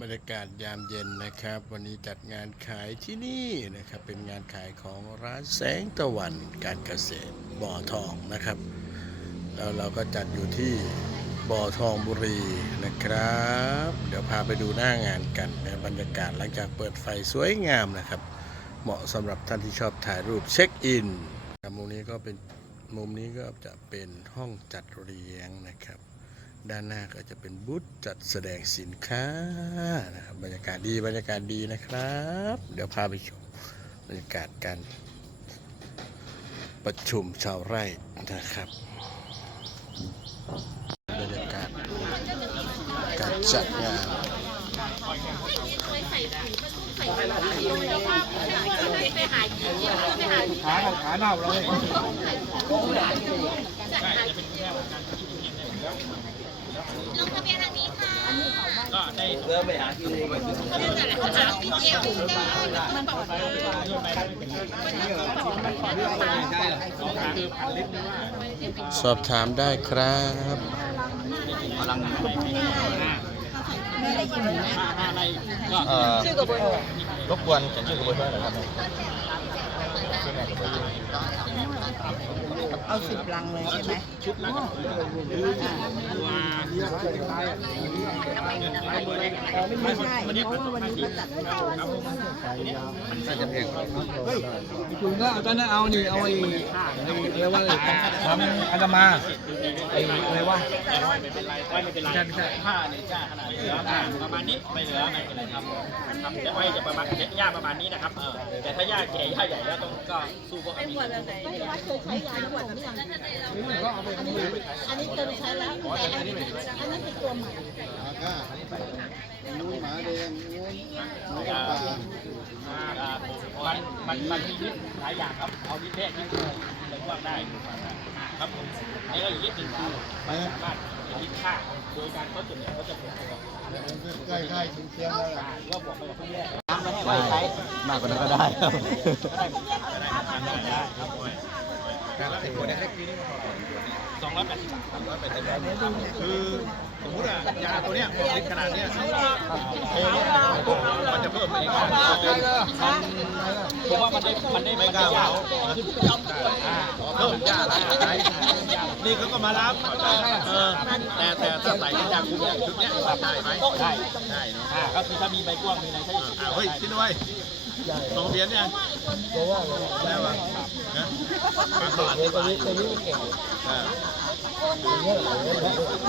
บรรยากาศยามเย็นนะครับ วันนี้จัดงานขายที่นี่นะครับ เป็นงานขายของร้านแสงตะวันการเกษตรบ่อทองนะครับ แล้วเราก็จัดอยู่ที่บ่อทองบุรีนะครับ เดี๋ยวพาไปดูหน้างานกันนะบรรยากาศหลังจากเปิดไฟสวยงามนะครับ เหมาะสำหรับท่านที่ชอบถ่ายรูปเช็คอินมุมนี้ก็เป็นมุมนี้ก็จะเป็นห้องจัดเรียงนะครับ ด้านหน้าก็จะเป็นบูธจัดแสดงสินค้านะครับบรรยากาศดีบรรยากาศดีนะครับ เดี๋ยวพาไปชมบรรยากาศการประชุมชาวไร่นะครับ บรรยากาศการจัดงานไปหนไปหาที่ขาขาเน่าเลย ลงทะเบียนทางนี้ค่ะเริ่มไปหาที่เลยนั่นแหละหาที่เที่ยวมันบอกว่าใช่หรอสองขาคือพันลิตรสอบถามได้ครับพลังเอ่อรบกวนเขียนชื่อกระบวนการหน่อยครับ เอาสิบลังเลยใช่ไหมไม่ใช่เพราะว่าวันนี้เขาจัดเป็นตัวน่าจะเพลงคุณก็เอาตอนนั้นเอานี่เอาไอ้ไอ้อะไรวะทำอันดามาไอ้อะไรวะไม่เป็นไรไม่เป็นไรผ้าเนี่ยจ้าขนาดเหลือประมาณนี้ไม่เหลือไม่เป็นไรครับทำจะไม่จะประมาณหญ้าประมาณนี้นะครับแต่ถ้าหญ้าแก่หญ้าใหญ่แล้วต้องก็สู้พวกอันนี้นี้ก็เอาไปอันนี้เคยใช้แล้วแต่อันนี้อันนี้นเป็นตัวใหม่มันมันมันมีนิดหลายอย่างครับ เอานิดแรกนิดเลยเลยว่าได้ครับผมนี่ก็อีกนิดหนึ่งคือสามารถจะคิดค่าโดยการเขาจุดเนี่ยเขาจะบวกตัวใกล้ใกล้ถึงเชียงแล้วว่าบวกไปกับทุกแยกมากกว่านั้นก็ได้ครับ ครับสองร้อยแปดสิบบาทคือสมมติอะยาตัวเนี้ยลิตรขนาดเนี้ยมันจะเพิ่มไปอีกผมว่ามันได้มันได้ไม่กล้าเผาเพิ่มยาหลายนี่เขาก็มารับเออแต่แต่ถ้าใส่ยาคุมเนี่ยชุดเนี้ยได้ไหมได้ได้เนาะก็คือถ้ามีใบกว้างมีอะไรใช้อ่าเฮ้ยคิดด้วย ลงทะเบียนยังได้ป่ะนะฝากก่อนตัวนี้ตัวนี้มันเก่ง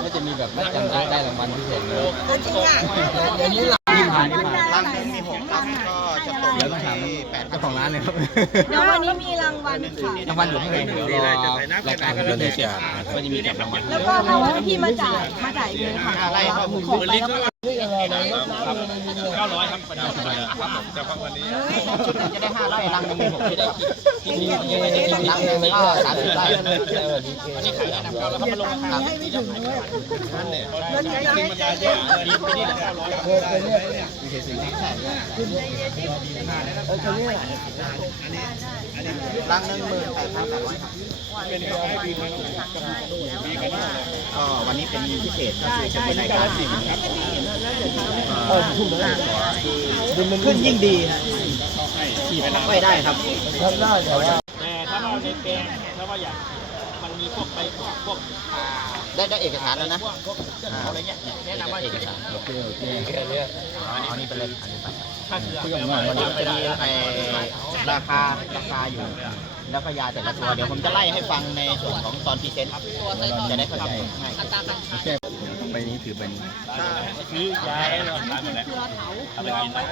น่าจะมีแบบไม่จำได้ได้รางวัลพิเศษเลยจริงอะเดี๋ยวนี้หลังที่ผ่านที่ผ่านลังนึงมีหกลังก็จะตกเดี๋ยวต้องถามเจ้าของร้านเลยครับเดี๋ยววันนี้มีรางวัลค่ะรางวัลอยู่ข้างในเดี๋ยวรอรายการบรรยากาศนะครับก็จะมีจับรางวัลแล้วก็เอาให้พี่มาจ่ายมาจ่ายเลยค่ะอะไรของไปแล้วเก้าร้อยครับครับผมเฉพาะวันนี้ชุดนึงจะได้ห้าไร่รังหนึงมีหกชุดที่นี่รังหนึงก็สามสิบไร่อันนี้ขายแนะนำเราแล้วก็มาลงราคาให้ไม่ถึงด้วยนั่นเนี่ยเงินเยอะจริงมันได้เยอะดีไปนี่เก้าร้อยรังหนึ่งหมื่นแปดพันแปดร้อยครับก็วันนี้เป็นพิเศษก็คือจะเป็นรายการสิ่ครับขึ้นยิ่งดีครับไม่ได้ครับทำยอดแต่ถ้าเราในแปลงถ้าว่าอยากมันมีพวกใบพวกพวกอ่าได้ได้เอกสารแล้วนะพวกพวกอะไรเงี้ยแนะนำว่าเอกสารโอเคโอเคเอาอันนี้ไปเลยอันนี้ไปถ้าเกลือมันจะมีไอ้ราคาราคาอยู่ แล้วก็ยาแต่ละตัวเดี๋ยวผมจะไล่ให้ฟังในส่วนของตอนพรีเซนต์จะได้เข้าใจง่ายใบนี้ถือใบนี้ซื้อยาให้เราทานหมดแล้วเอาไปกินแล้ว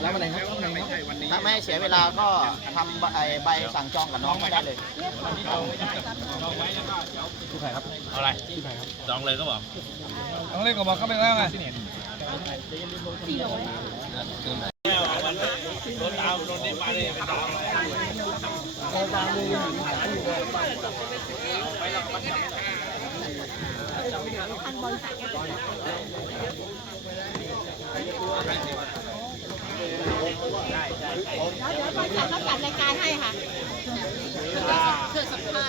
แล้วอะไรครับไม่ใช่วันนี้ถ้าไม่ให้เสียเวลาก็ทำใบใบสั่งจองกับน้องไม่ได้เลยเอาอะไรจองเลยก็บอกต้องเล่นกับบอกเขาไปแล้วไงรถ เอารถนี้มาเลยไปตามเขาจัดรายการให้ค่ะเครื่องซักผ้า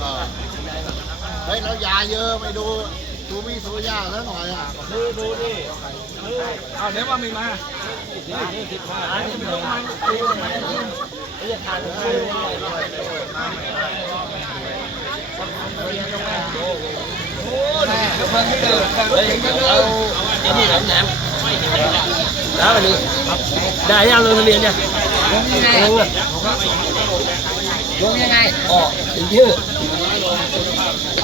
ก็เฮ้ ยแล้วยาเยอะไปดูดูมีสูยาแล้วหน่อยอะเอาเดี๋ยวว่ามีมาแม่เดี๋ยวเพิ่งไม่เจอเฮ้ยเอาอันนี้แหนมแหนมแล้วอันนี้ได้ยังลงทะเบียนเนี่ยลงยังไงลงอะลงยังไงออกถึงชื่อ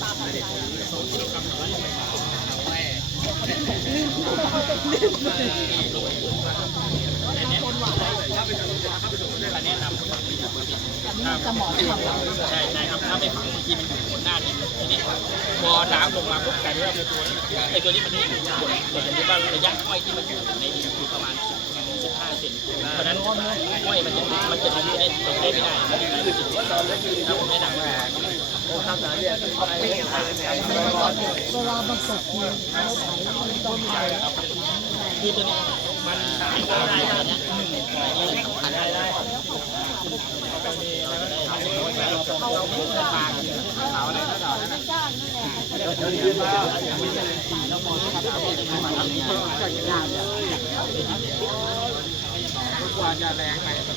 มันใช่ใช่ครับถ้าไม่ฝังบางทีมันอยู่บนหน้าดินทีนี้พอน้ำลงมาปุ๊บกลายเป็นว่าตัวนี้ไอ้ตัวนี้มันไม่อยู่บนบนอย่างนี้ว่าระยะอ้อยที่มันอยู่ในดินอยู่ประมาณ15เซนเพราะฉะนั้นอ้อยมันจะมันจะทำได้ใช้ไม่ได้มันจะไม่ถึงถ้าผมแนะนำว่า เวลามันตกเนี่ยเราใช้ต้องใช้คือตัวนี้มันได้ได้ข นาดเนี้ยได้ได้ก็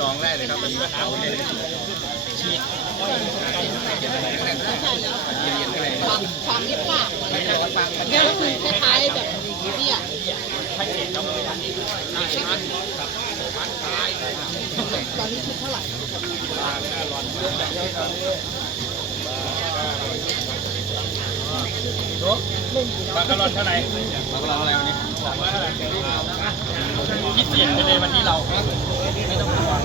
จองได้เลยครับวันนี้ก็เอาเลยความความยึดปากเนี่ยก็คือคล้ายๆแบบเนี่ยตอนนี้คิดเท่าไหร่ บางกะลอนเท่าไหร่บางกะลอนเท่าไหร่วันนี้บอกว่าเท่าไหร่พิเศษไปเลยวันนี้เราไม่ต้องห่วง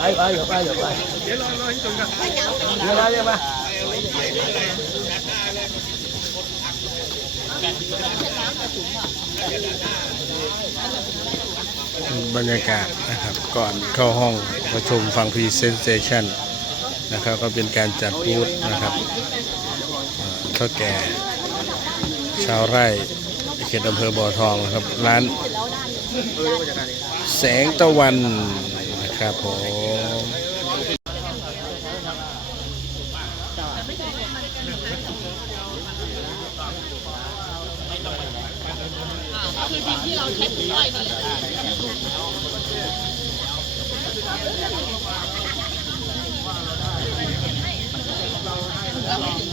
ไปไปเดี๋ยวไปเดี๋ยวไปเดี๋ยวรอรอให้ตรงกันเดี๋ยวรอเดี๋ยวมา บรรยากาศนะครับก่อนเข้าห้องประชุมฟังพรีเซนเ t ชันนะครับก็เป็นการจัดบูธนะครับเอ่อเท่าแก่ชาวไร่เขตอำเภอบ่อทองนะครับ ร้านแสงตะวันนะครับผม อยนี่เราไม่ถึง